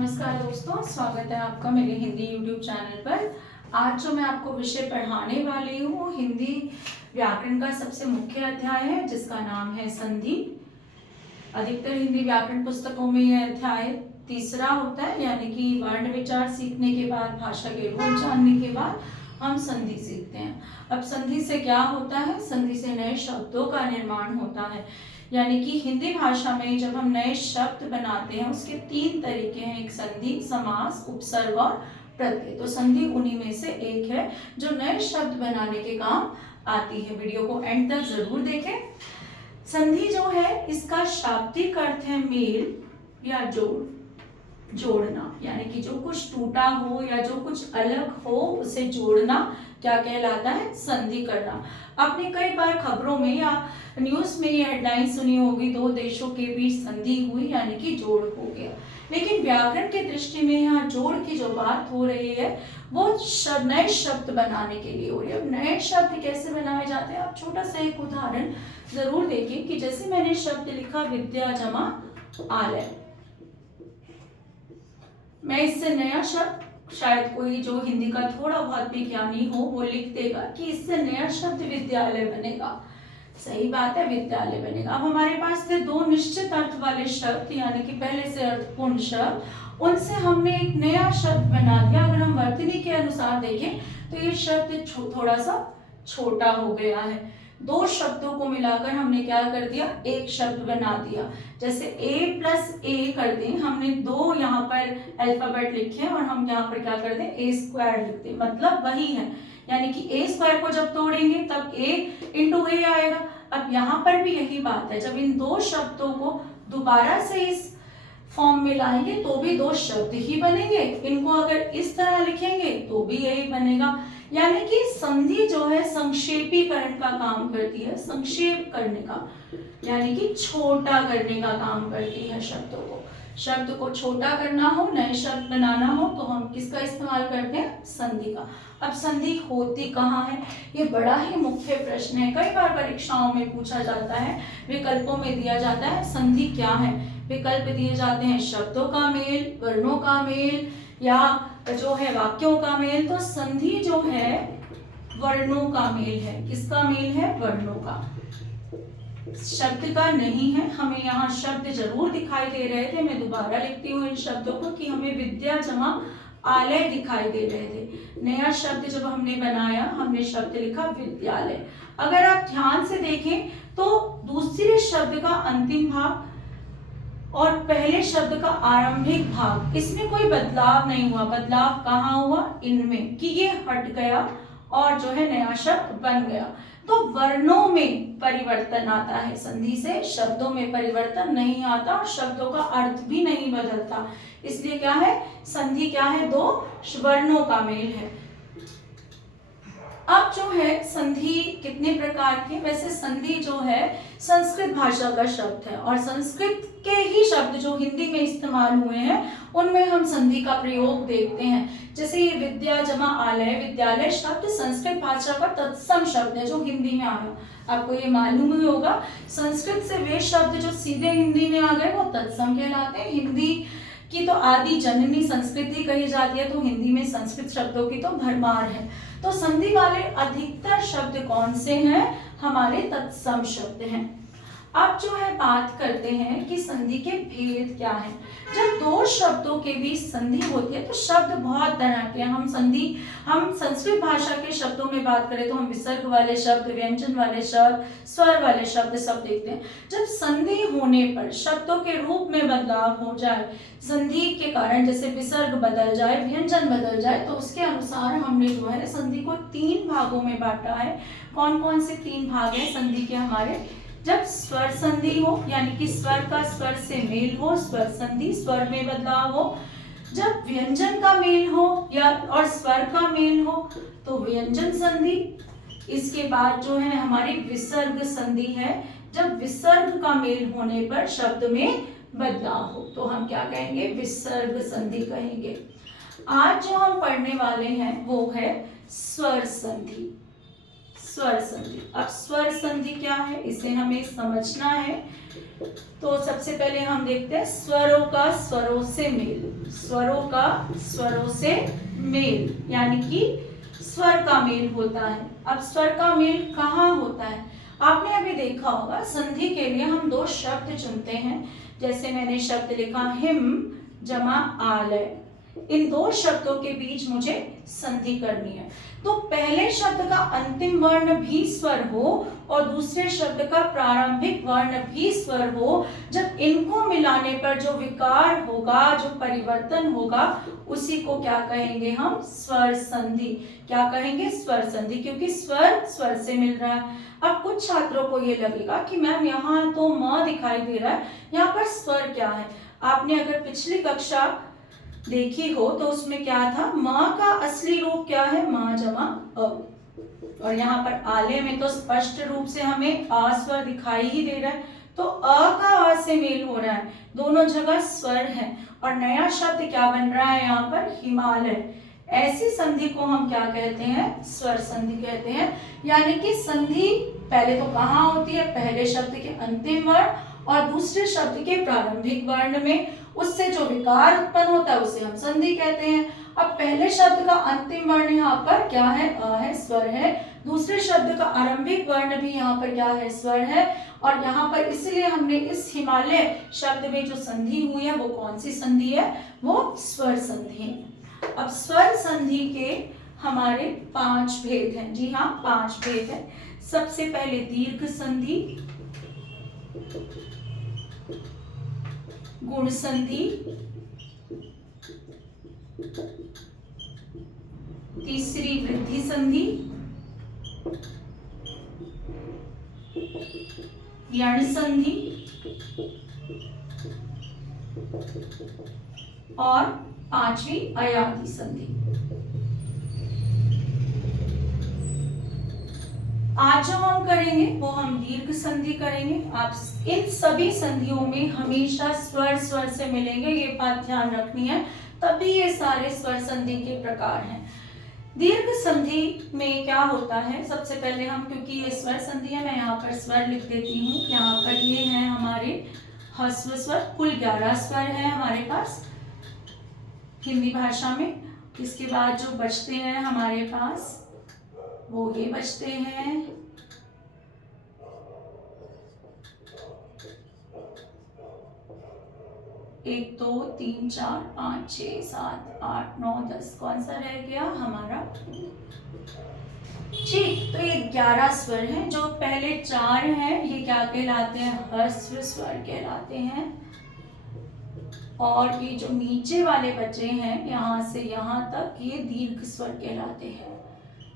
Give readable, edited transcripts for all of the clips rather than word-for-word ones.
नमस्कार दोस्तों, स्वागत है आपका मेरे हिंदी YouTube चैनल पर। आज जो मैं आपको विषय पढ़ाने वाली हूँ वो हिंदी व्याकरण का सबसे मुख्य अध्याय है जिसका नाम है संधि। अधिकतर हिंदी व्याकरण पुस्तकों में यह अध्याय तीसरा होता है, यानी कि वर्ण विचार सीखने के बाद, भाषा के रूप जानने के बाद हम संधि सीखते हैं। अब संधि से क्या होता है? संधि से नए शब्दों का निर्माण होता है, यानी कि हिंदी भाषा में जब हम नए शब्द बनाते हैं उसके तीन तरीके हैं, एक संधि, समास, उपसर्ग और प्रत्यय। तो संधि उन्हीं में से एक है जो नए शब्द बनाने के काम आती है। वीडियो को एंड तक जरूर देखें। संधि जो है इसका शाब्दिक अर्थ है मेल या जोड़ना, यानी कि जो कुछ टूटा हो या जो कुछ अलग हो उसे जोड़ना क्या कहलाता है? संधि करना। आपने कई बार खबरों में या न्यूज में ये हेडलाइन सुनी होगी, दो देशों के बीच संधि हुई, यानी कि जोड़ हो गया। लेकिन व्याकरण की दृष्टि में यहाँ जोड़ की जो बात हो रही है वो नए शब्द बनाने के लिए हो रही है। अब नए शब्द कैसे बनाए जाते हैं? आप छोटा सा एक उदाहरण जरूर देखें कि जैसे मैंने शब्द लिखा विद्या जमा आलय, मैं इससे नया शब्द, शायद कोई जो हिंदी का थोड़ा बहुत भी ज्ञानी हो वो लिख देगा कि इससे नया शब्द विद्यालय बनेगा। सही बात है, विद्यालय बनेगा। अब हमारे पास थे दो निश्चित अर्थ वाले शब्द, यानी कि पहले से अर्थपूर्ण शब्द, उनसे हमने एक नया शब्द बना दिया। अगर हम वर्तनी के अनुसार देखें तो ये शब्द थोड़ा सा छोटा हो गया है। दो शब्दों को मिलाकर हमने क्या कर दिया? एक शब्द बना दिया। जैसे a प्लस ए कर दें, हमने दो यहाँ पर अल्फाबेट लिखे और हम यहाँ पर क्या कर दें? a स्क्वायर लिख दें, मतलब वही है, यानी कि a स्क्वायर को जब तोड़ेंगे तब a इंटू a आएगा। अब यहाँ पर भी यही बात है, जब इन दो शब्दों को दोबारा से इस फॉर्म में लाएंगे तो भी दो शब्द ही बनेंगे। इनको अगर इस तरह लिखेंगे तो भी यही बनेगा। यानी कि संधि जो है संक्षेपीकरण का काम करती है, संक्षेप करने का, यानी कि छोटा करने का काम करती है शब्दों को। शब्द को छोटा करना हो, नए शब्द बनाना हो तो हम किसका इस्तेमाल करते हैं? संधि का। अब संधि होती कहाँ है? ये बड़ा ही मुख्य प्रश्न है, कई बार परीक्षाओं में पूछा जाता है, विकल्पों में दिया जाता है संधि क्या है। विकल्प दिए जाते हैं शब्दों का मेल, वर्णों का मेल, या जो है वाक्यों का मेल। तो संधि जो है वर्णों का मेल है। किसका मेल है? वर्णों का, शब्द का नहीं है। हमें यहाँ शब्द जरूर दिखाई दे रहे थे, मैं दोबारा लिखती हूँ इन शब्दों को कि हमें विद्या जमा आलय दिखाई दे रहे थे। नया शब्द जब हमने बनाया, हमने शब्द लिखा विद्यालय। अगर आप ध्यान से देखें तो दूसरे शब्द का अंतिम भाग और पहले शब्द का आरंभिक भाग, इसमें कोई बदलाव नहीं हुआ। बदलाव कहाँ हुआ? इनमें, कि ये हट गया और जो है नया शब्द बन गया। तो वर्णों में परिवर्तन आता है, संधि से शब्दों में परिवर्तन नहीं आता और शब्दों का अर्थ भी नहीं बदलता। इसलिए क्या है? संधि क्या है? दो वर्णों का मेल है। अब जो है संधि कितने प्रकार के? वैसे संधि जो है संस्कृत भाषा का शब्द है और संस्कृत के ही शब्द जो हिंदी में इस्तेमाल हुए हैं उनमें हम संधि का प्रयोग देखते हैं। जैसे ये विद्या जमा आलय, विद्यालय शब्द संस्कृत भाषा का तत्सम शब्द है जो हिंदी में आया। आपको ये मालूम ही होगा, संस्कृत से वे शब्द जो सीधे हिंदी में आ गए वो तत्सम कहलाते हैं। हिंदी की तो आदि जननी संस्कृति कही जाती है, तो हिंदी में संस्कृत शब्दों की तो भरमार है। तो संधि वाले अधिकतर शब्द कौन से हैं? हमारे तत्सम शब्द हैं। अब जो है बात करते हैं कि संधि के भेद क्या है। जब दो शब्दों के बीच संधि होती है तो शब्द बहुत तरह के हैं। हम संस्कृत भाषा के शब्दों में बात करें तो हम विसर्ग वाले शब्द, व्यंजन वाले शब्द, स्वर वाले शब्द सब देखते हैं। जब संधि होने पर शब्दों के रूप में बदलाव हो जाए, संधि के कारण जैसे विसर्ग बदल जाए, व्यंजन बदल जाए, तो उसके अनुसार हमने जो है संधि को तीन भागों में बांटा है। कौन कौन से तीन भाग हैं संधि के हमारे? जब स्वर संधि हो, यानी कि स्वर का स्वर से मेल हो, स्वर संधि, स्वर में बदलाव हो। जब व्यंजन का मेल हो या और स्वर का मेल हो तो व्यंजन संधि। इसके बाद जो है हमारी विसर्ग संधि है, जब विसर्ग का मेल होने पर शब्द में बदलाव हो तो हम क्या कहेंगे? विसर्ग संधि कहेंगे। आज जो हम पढ़ने वाले हैं वो है स्वर संधि। स्वर संधि। अब स्वर संधि क्या है इसे हमें समझना है। तो सबसे पहले हम देखते हैं स्वरों का स्वरों से मेल। स्वरों का स्वरों से मेल यानी कि स्वर का मेल होता है। अब स्वर का मेल कहाँ होता है? आपने अभी देखा होगा संधि के लिए हम दो शब्द चुनते हैं। जैसे मैंने शब्द लिखा हिम जमा आलय, इन दो शब्दों के बीच मुझे संधि करनी है। तो पहले शब्द का अंतिम वर्ण भी स्वर हो और दूसरे शब्द का प्रारंभिक वर्ण भी स्वर हो, जब इनको मिलाने पर जो विकार होगा, जो परिवर्तन होगा, उसी को क्या कहेंगे हम? स्वर संधि। क्या कहेंगे? स्वर संधि, क्योंकि स्वर स्वर से मिल रहा है। अब कुछ छात्रों को ये लगेगा कि मैम यहाँ तो म दिखाई दे रहा है, यहाँ पर स्वर क्या है? आपने अगर पिछली कक्षा देखी हो तो उसमें क्या था? माँ का असली रूप क्या है? माँ जमा अ। और यहाँ पर आले में तो स्पष्ट रूप से हमें आ स्वर दिखाई ही दे रहा है, तो अ का आ से मेल हो रहा है, दोनों जगह स्वर है। और नया शब्द क्या बन रहा है यहाँ पर? हिमालय। ऐसी संधि को हम क्या कहते हैं? स्वर संधि कहते हैं। यानी कि संधि पहले तो कहाँ होती है? पहले शब्द के अंतिम वर्ण और दूसरे शब्द के प्रारंभिक वर्ण में, उससे जो विकार उत्पन्न होता है उसे हम संधि कहते हैं। अब पहले शब्द का अंतिम वर्ण यहाँ पर क्या है? अ है, स्वर है। दूसरे शब्द का आरंभिक वर्ण भी यहाँ पर क्या है? स्वर है। और यहाँ पर इसलिए हमने इस हिमालय शब्द में जो संधि हुई है वो कौन सी संधि है? वो स्वर संधि है। अब स्वर संधि के हमारे 5 भेद हैं। जी हाँ, 5 भेद हैं। सबसे पहले दीर्घ संधि, गुण संधि, तीसरी वृद्धि संधि, यण संधि और 5वीं अयादि संधि। आज जो हम करेंगे वो हम दीर्घ संधि करेंगे। आप इन सभी संधियों में हमेशा स्वर स्वर से मिलेंगे, ये बात ध्यान रखनी है, तभी ये सारे स्वर संधि के प्रकार हैं। दीर्घ संधि में क्या होता है? सबसे पहले हम, क्योंकि ये स्वर संधि है, मैं यहाँ पर स्वर लिख देती हूँ। यहाँ पर ये है हमारे ह्रस्व स्वर, कुल 11 स्वर है हमारे पास हिंदी भाषा में। इसके बाद जो बचते हैं हमारे पास वो ये बचते हैं। एक, दो, तीन, चार, 5, 6, 7, 8, 9, 10, कौन सा रह गया हमारा? ठीक, तो ये 11 स्वर हैं। जो पहले 4 हैं ये क्या कहलाते हैं? ह्रस्व स्वर कहलाते हैं। और ये जो नीचे वाले बचे हैं यहाँ से यहाँ तक, ये दीर्घ स्वर कहलाते हैं।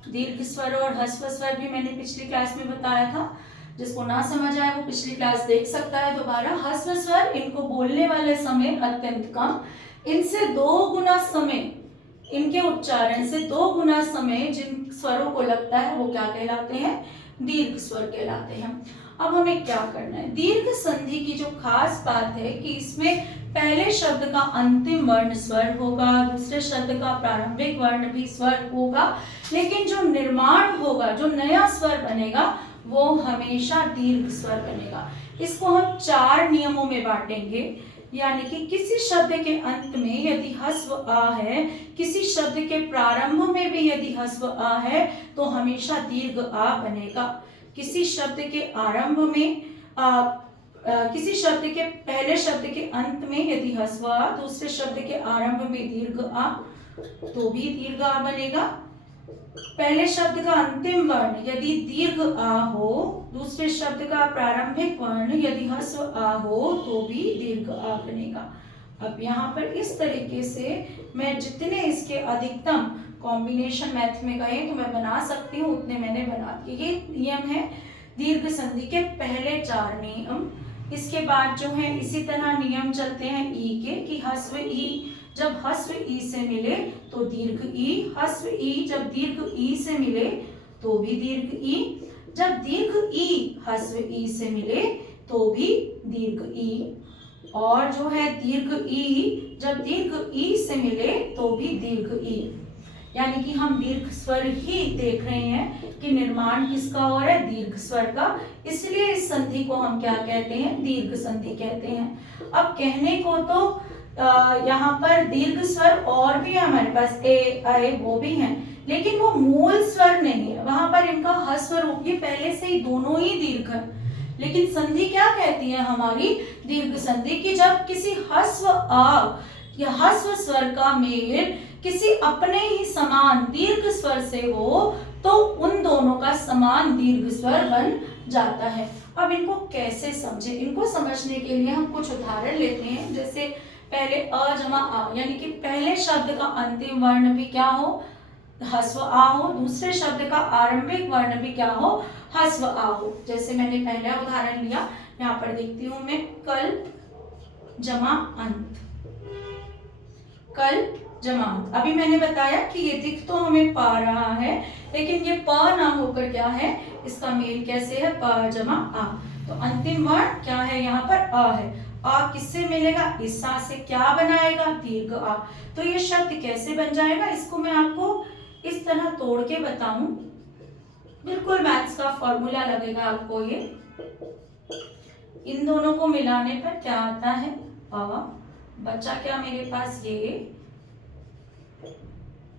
दीर्घ स्वर और ह्रस्व स्वर भी मैंने पिछली क्लास में बताया था, जिसको ना समझ आए वो पिछली क्लास देख सकता है दोबारा। ह्रस्व स्वर, इनको बोलने वाले समय अत्यंत कम, इनसे 2 गुना समय, इनके उच्चारण से 2 गुना समय जिन स्वरों को लगता है वो क्या कहलाते हैं? दीर्घ स्वर कहलाते हैं। अब हमें क्या करना है? दीर्घ संधि की जो खास बात है कि इसमें पहले शब्द का अंतिम वर्ण स्वर होगा, दूसरे शब्द का प्रारंभिक वर्ण भी स्वर होगा, लेकिन जो निर्माण होगा, जो नया स्वर बनेगा, वो हमेशा दीर्घ स्वर बनेगा। इसको हम 4 नियमों में बांटेंगे। यानी कि किसी शब्द के अंत में यदि ह्रस्व आ है, किसी शब्द के प्रारंभ में भी यदि ह्रस्व आ है, तो हमेशा दीर्घ आ बनेगा। किसी शब्द के आरंभ में किसी शब्द के पहले शब्द के अंत में यदि ह्रस्व आ, दूसरे शब्द के आरंभ में दीर्घ आ, तो भी दीर्घ आ बनेगा। पहले शब्द का अंतिम वर्ण यदि दीर्घ आ हो, दूसरे शब्द का प्रारंभिक वर्ण यदि ह्रस्व आ हो, तो भी दीर्घ आ बनेगा। अब यहाँ पर इस तरीके से मैं जितने इसके अधिकतम कॉम्बिनेशन मैथ में गए तो मैं बना सकती हूँ, उतने मैंने बना दिए। ये नियम है दीर्घ संधि के पहले 4 नियम। इसके बाद जो है इसी तरह नियम चलते हैं ई के, कि ह्रस्व ई जब ह्रस्व ई से मिले तो दीर्घ ई, ह्रस्व ई जब दीर्घ ई से मिले तो भी दीर्घ ई, जब दीर्घ ई ह्रस्व ई से मिले तो भी दीर्घ ई, और जो है दीर्घ ई जब दीर्घ ई से मिले तो भी दीर्घ ई। यानी कि हम दीर्घ स्वर ही देख रहे हैं कि निर्माण किसका हो रहा है, दीर्घ स्वर का, इसलिए इस संधि को हम क्या कहते हैं, दीर्घ संधि कहते हैं। अब कहने को तो यहाँ पर दीर्घ स्वर और भी है हमारे पास, ए ऐ वो भी हैं, लेकिन वो मूल स्वर नहीं है, वहां पर इनका ह्रस्व रूप, ये पहले से ही दोनों ही दीर्घ है। लेकिन संधि क्या कहती है हमारी, दीर्घ संधि, की जब किसी ह्रस्व आ या ह्रस्व स्वर का मेल किसी अपने ही समान दीर्घ स्वर से हो तो उन दोनों का समान दीर्घ स्वर बन जाता है। अब इनको कैसे समझे, इनको समझने के लिए हम कुछ उदाहरण लेते हैं। जैसे पहले अ जमा आ, यानी कि पहले शब्द का अंतिम वर्ण भी क्या हो, ह्रस्व आ हो, दूसरे शब्द का आरंभिक वर्ण भी क्या हो, ह्रस्व आ हो। जैसे मैंने पहला उदाहरण लिया, यहाँ पर देखती हूँ मैं, कल जमा अंत, कल जमा अंत। अभी मैंने बताया कि ये दिख तो हमें पा रहा है, लेकिन ये प ना होकर क्या है, इसका मेल कैसे है, प जमा आ। तो अंतिम वर्ण क्या है, यहाँ पर अ है। आ किससे मिलेगा, इस आ से, क्या बनाएगा, दीर्घ आ। तो ये शब्द कैसे बन जाएगा, इसको मैं आपको इस तरह तोड़ के बताऊं, बिल्कुल मैथ्स का फॉर्मूला लगेगा आपको ये। इन दोनों को मिलाने पर क्या आता है, अ, बचा क्या मेरे पास, ये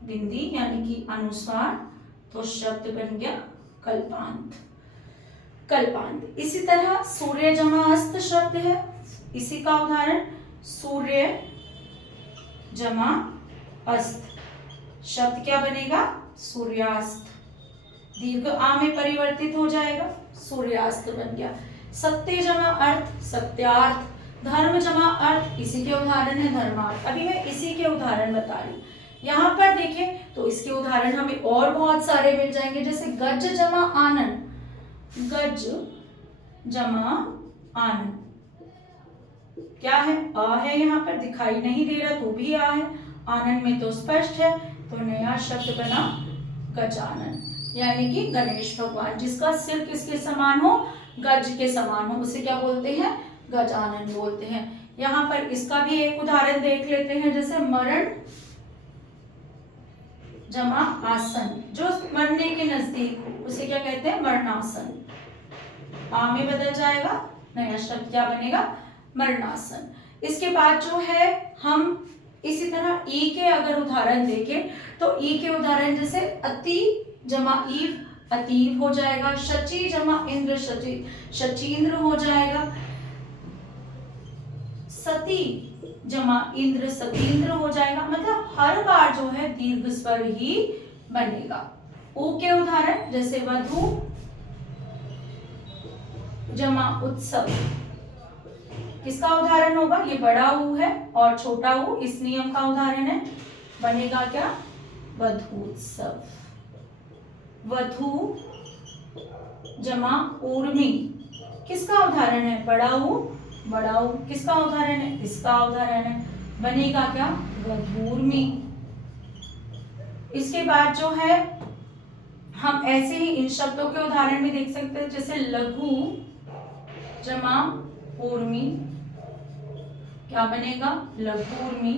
बिंदी यानी कि अनुस्वार, तो शब्द बन गया कल्पांत, कल्पांत। इसी तरह सूर्य जमा अस्त शब्द है, इसी का उदाहरण, सूर्य जमा अस्त, शब्द क्या बनेगा, सूर्यास्त, दीर्घ आ में परिवर्तित हो जाएगा, सूर्यास्त बन गया। सत्य जमा अर्थ, सत्यार्थ, धर्म जमा अर्थ, इसी के उदाहरण है धर्मार्थ। अभी मैं इसी के उदाहरण बता रही हूँ। यहाँ पर देखें तो इसके उदाहरण हमें और बहुत सारे मिल जाएंगे, जैसे गज जमा आनंद, गज जमा आनंद, क्या है, आ है, यहाँ पर दिखाई नहीं दे रहा तो भी आ है, आनंद में तो स्पष्ट है, तो नया शब्द बना गजानन, यानी कि गणेश भगवान, जिसका सिर किसके समान हो, गज के समान हो, उसे क्या बोलते हैं, गजानन बोलते हैं। यहाँ पर इसका भी एक उदाहरण देख लेते हैं, जैसे मरण जमा आसन, जो मरने के नजदीक हो उसे क्या कहते हैं, मरणासन, आ में बदल जाएगा, नया शब्द क्या बनेगा, मरणासन। इसके बाद जो है हम इसी तरह ई के अगर उदाहरण देखें तो ई के उदाहरण जैसे अति जमा ईव, अतीव हो जाएगा, शची जमा इंद्र, शची शचींद्र हो जाएगा, सती जमा इंद्र, सतीन्द्र हो जाएगा। मतलब हर बार जो है दीर्घ स्वर ही बनेगा। ऊ के उदाहरण जैसे वधु जमा उत्सव, किसका उदाहरण होगा, ये बड़ा ऊ है और छोटा ऊ इस नियम का उदाहरण है, बनेगा क्या, वधूत्सव। वधु जमा ऊर्मी, किसका उदाहरण है, बड़ा ऊ, बड़ा ऊ किसका उदाहरण है, इसका उदाहरण है, बनेगा क्या, वधूर्मी। इसके बाद जो है हम ऐसे ही इन शब्दों के उदाहरण भी देख सकते हैं, जैसे लघु जमा ऊर्मी, क्या बनेगा, लघुर्मी,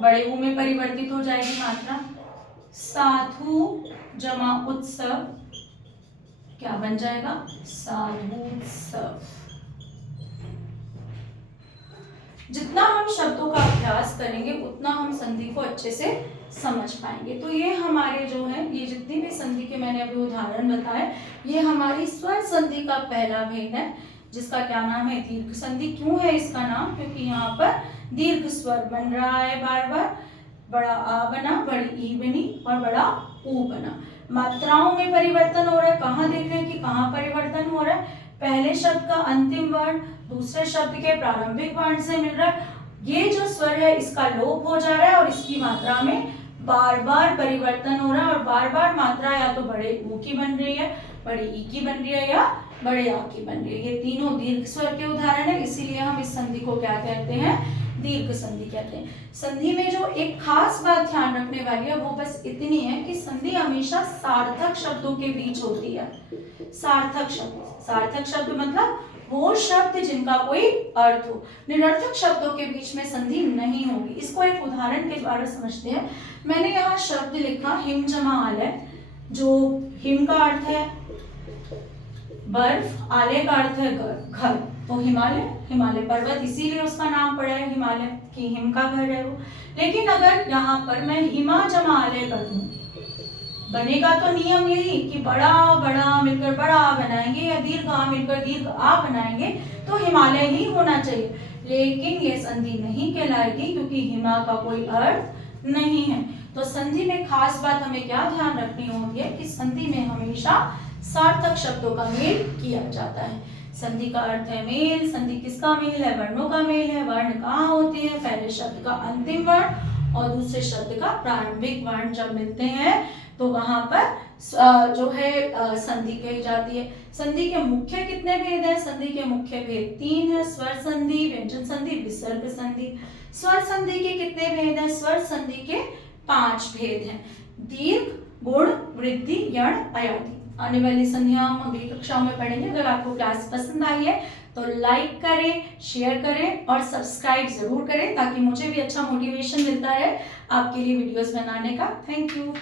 बड़े ऊ में परिवर्तित हो जाएगी मात्रा। साधु जमा उत्सव, क्या बन जाएगा, साधुत्सव। जितना हम शब्दों का अभ्यास करेंगे उतना हम संधि को अच्छे से समझ पाएंगे। तो ये हमारे जो है, ये जितनी भी संधि के मैंने अभी उदाहरण बताए, ये हमारी स्वर संधि का पहला भेद है, जिसका क्या नाम है, दीर्घ संधि। क्यों है इसका नाम, क्योंकि यहाँ पर दीर्घ स्वर बन रहा है बार बार, बड़ा आ बना, बड़ी ई बनी और बड़ा ऊ बना। मात्राओं में परिवर्तन हो रहा है, कहाँ देख रहे हैं कि कहाँ परिवर्तन हो रहा है, पहले शब्द का अंतिम वर्ण दूसरे शब्द के प्रारंभिक वर्ण से मिल रहा है, ये जो स्वर है इसका लोप हो जा रहा है और इसकी मात्रा में बार बार परिवर्तन हो रहा है, और बार बार मात्रा या तो बड़े ऊ की बन रही है, बड़े ई की बन रही है या बड़े आ की बन रही है। ये तीनों दीर्घ स्वर के उदाहरण है, इसीलिए हम इस संधि को क्या कहते हैं, दीर्घ संधि कहते हैं। संधि में जो एक खास बात ध्यान रखने वाली है वो बस इतनी है कि संधि हमेशा सार्थक शब्दों के बीच होती है। सार्थक शब्द, सार्थक शब्द मतलब वो शब्द जिनका कोई अर्थ हो। निरर्थक शब्दों के बीच में संधि नहीं होगी। इसको एक उदाहरण के द्वारा समझते हैं। मैंने यहाँ शब्द लिखा हिम जमा आलय, जो हिम का अर्थ है बर्फ, आलय का अर्थ है घर, तो हिमालय, हिमालय पर्वत इसीलिए उसका नाम पड़ा है हिमालय, कि हिम का घर है वो। लेकिन अगर यहाँ पर मैं हिमा जमा आलय कर दूं, बनेगा तो नियम यही कि बड़ा बड़ा मिलकर बड़ा बनाएंगे या दीर्घ आ मिलकर दीर्घ आ बनाएंगे, तो हिमालय ही होना चाहिए। लेकिन ये संधि नहीं कहलाएगी क्योंकि हिमा का कोई अर्थ नहीं है। तो संधि में खास बात हमें क्या ध्यान रखनी होती है कि संधि में हमेशा सार्थक शब्दों का मेल किया जाता है। संधि का अर्थ है मेल। संधि किसका मेल है? वर्णों का मेल है। वर्ण कहाँ होते हैं? पहले शब्द का अंतिम वर्ण और दूसरे शब्द का प्रारंभिक वर्ण जब मिलते हैं तो वहां पर जो है संधि कही जाती है। संधि के मुख्य कितने भेद हैं? संधि के मुख्य भेद 3 है। स्वर संधि, व्यंजन संधि, विसर्ग संधि। स्वर संधि के कितने भेद हैं? स्वर संधि के 5 भेद हैं। दीर्घ, गुण, वृद्धि, यण, अयादि। आने वाली संधियां हम अगली कक्षाओं में पढ़ेंगे। अगर आपको क्लास पसंद आई है तो लाइक करें, शेयर करें और सब्सक्राइब जरूर करें ताकि मुझे भी अच्छा मोटिवेशन मिलता रहे आपके लिए वीडियोस बनाने का। Thank you.